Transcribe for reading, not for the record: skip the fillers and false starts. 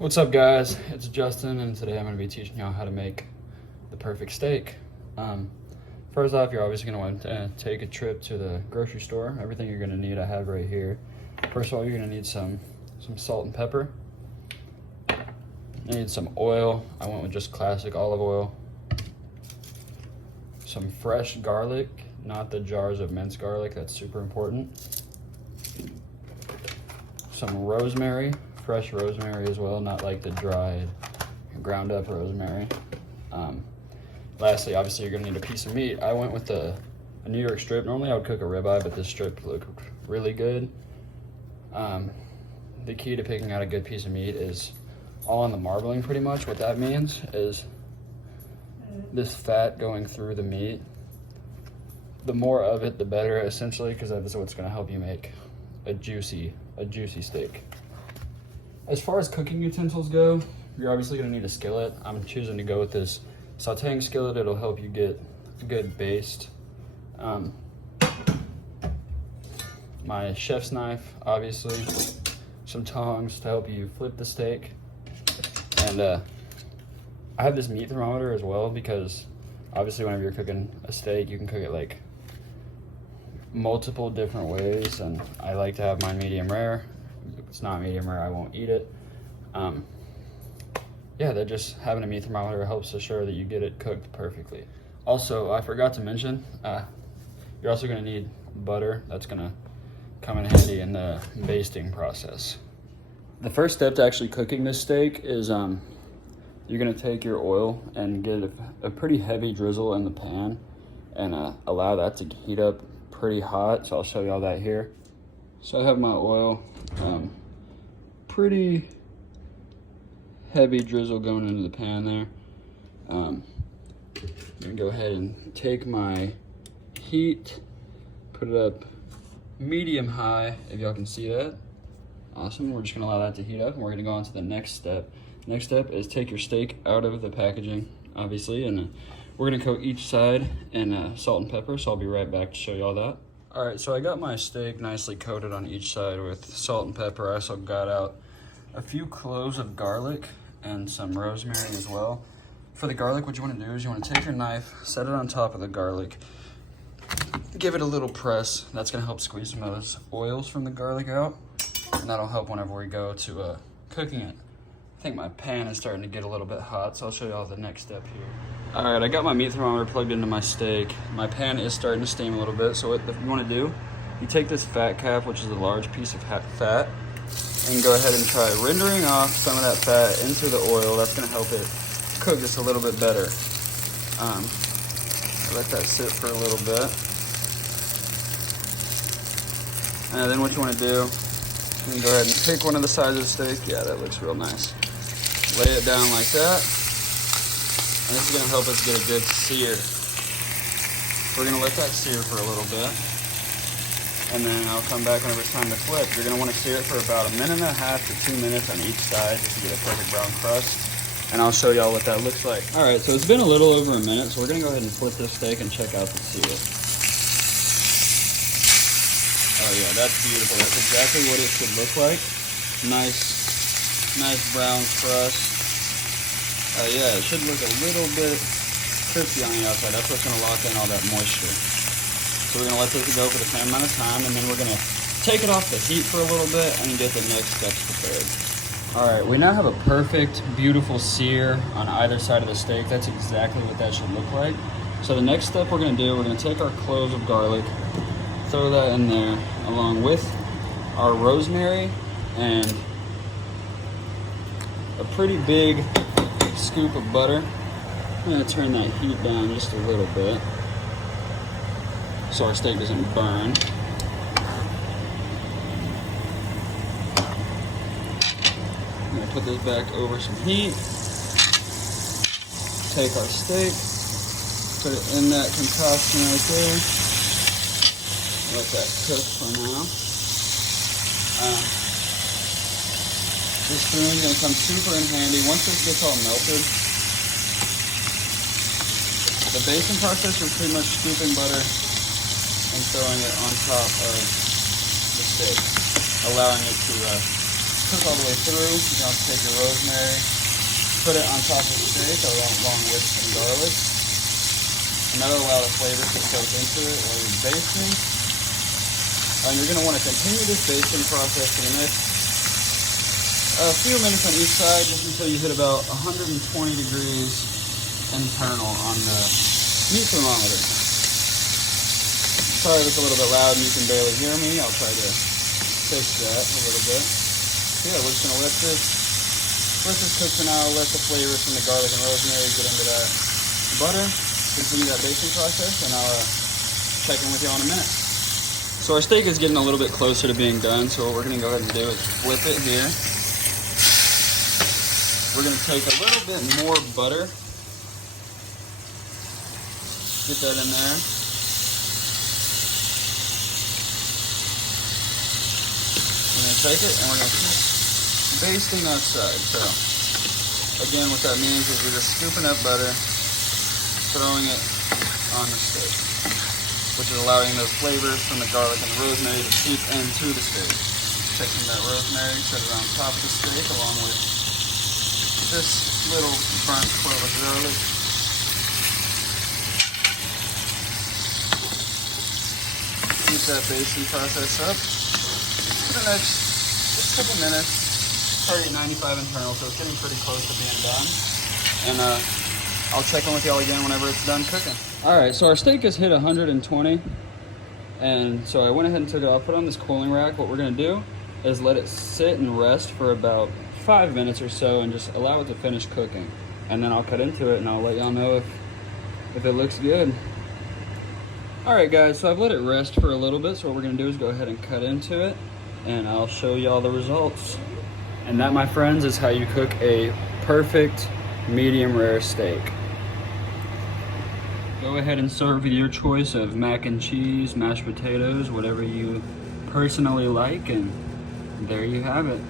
What's up, guys? It's Justin, and today I'm going to be teaching y'all how to make the perfect steak. First off, you're obviously going to want to take a trip to the grocery store. Everything you're going to need I have right here. First of all, you're going to need some salt and pepper. You need some oil. I went with just classic olive oil. Some fresh garlic, not the jars of minced garlic. That's super important. Some rosemary. Fresh rosemary as well, not like the dried, ground up rosemary. Lastly, obviously, you're gonna need a piece of meat. I went with a New York strip. Normally I would cook a ribeye, but this strip looked really good. The key to picking out a good piece of meat is all on the marbling pretty much. What that means is this fat going through the meat. The more of it, the better, essentially, because that is what's gonna help you make a juicy steak. As far as cooking utensils go, you're obviously gonna need a skillet. I'm choosing to go with this sauteing skillet. It'll help you get a good baste. My chef's knife, obviously. Some tongs to help you flip the steak. And I have this meat thermometer as well because obviously whenever you're cooking a steak, you can cook it like multiple different ways. And I like to have mine medium rare. If it's not medium rare, I won't eat it. Yeah, that just having a meat thermometer helps assure that you get it cooked perfectly. Also, I forgot to mention, you're also gonna need butter. That's gonna come in handy in the basting process. The first step to actually cooking this steak is you're gonna take your oil and get a pretty heavy drizzle in the pan and allow that to heat up pretty hot. So I'll show you all that here. So I have my oil, pretty heavy drizzle going into the pan there. I'm gonna go ahead and take my heat, put it up medium high, if y'all can see that. Awesome, we're just gonna allow that to heat up and we're gonna go on to the next step. Next step is take your steak out of the packaging, obviously, and we're gonna coat each side in salt and pepper, so I'll be right back to show you all that. All right, so I got my steak nicely coated on each side with salt and pepper. I also got out a few cloves of garlic and some rosemary as well. For the garlic, what you want to do is you want to take your knife, set it on top of the garlic, give it a little press. That's going to help squeeze some of those oils from the garlic out, and that'll help whenever we go to cooking it. I think my pan is starting to get a little bit hot, so I'll show you all the next step here. All right, I got my meat thermometer plugged into my steak. My pan is starting to steam a little bit, so what you want to do, you take this fat cap, which is a large piece of fat, and go ahead and try rendering off some of that fat into the oil. That's going to help it cook just a little bit better. Let that sit for a little bit. And then what you want to do, you can go ahead and pick one of the sides of the steak. Yeah, that looks real nice. Lay it down like that. And this is going to help us get a good sear. We're going to let that sear for a little bit. And then I'll come back whenever it's time to flip. You're going to want to sear it for about 1.5 to 2 minutes on each side just to get a perfect brown crust. And I'll show y'all what that looks like. All right, so it's been a little over a minute, so we're going to go ahead and flip this steak and check out the sear. Oh yeah, that's beautiful. That's exactly what it should look like. Nice brown crust. Yeah, it should look a little bit crispy on the outside. That's what's going to lock in all that moisture. So we're going to let this go for the same amount of time, and then we're going to take it off the heat for a little bit and get the next steps prepared. All right, we now have a perfect, beautiful sear on either side of the steak. That's exactly what that should look like. So the next step we're going to do, we're going to take our cloves of garlic, throw that in there, along with our rosemary and a pretty big scoop of butter. I'm going to turn that heat down just a little bit so our steak doesn't burn. I'm going to put this back over some heat. Take our steak, put it in that concoction right there. Let that cook for now. This spoon is going to come super in handy. Once this gets all melted, the basting process is pretty much scooping butter and throwing it on top of the steak, allowing it to cook all the way through, you can also take your rosemary, put it on top of the steak along with some garlic. And that'll allow the flavor to soak into it while you're basting. And you're going to want to continue this basting process for the next few minutes on each side, just until you hit about 120 degrees internal on the meat thermometer. Sorry if it's a little bit loud and you can barely hear me. I'll try to fix that a little bit. Yeah, we're just gonna let this cook for now. Let the flavors from the garlic and rosemary get into that butter. Continue that basting process, and I'll check in with you in a minute. So our steak is getting a little bit closer to being done. So what we're gonna go ahead and do is flip it here. We're gonna take a little bit more butter. Get that in there. We're gonna take it and we're gonna keep basting that side. So again, what that means is you're just scooping up butter, throwing it on the steak, which is allowing those flavors from the garlic and the rosemary to seep into the steak. Taking that rosemary, set it on top of the steak along with this little burnt clove of garlic. Keep that basting process up for the next just couple minutes. Target 95 internal, so it's getting pretty close to being done. And I'll check in with y'all again whenever it's done cooking. All right, so our steak has hit 120, and so I went ahead and took it off, put it on this cooling rack. What we're gonna do is let it sit and rest for about 5 minutes or so and just allow it to finish cooking. And then I'll cut into it and I'll let y'all know if it looks good. All right guys, so I've let it rest for a little bit, so what we're gonna do is go ahead and cut into it and I'll show y'all the results. And that, my friends, is how you cook a perfect medium rare steak. Go ahead and serve with your choice of mac and cheese, mashed potatoes, whatever you personally like, and there you have it.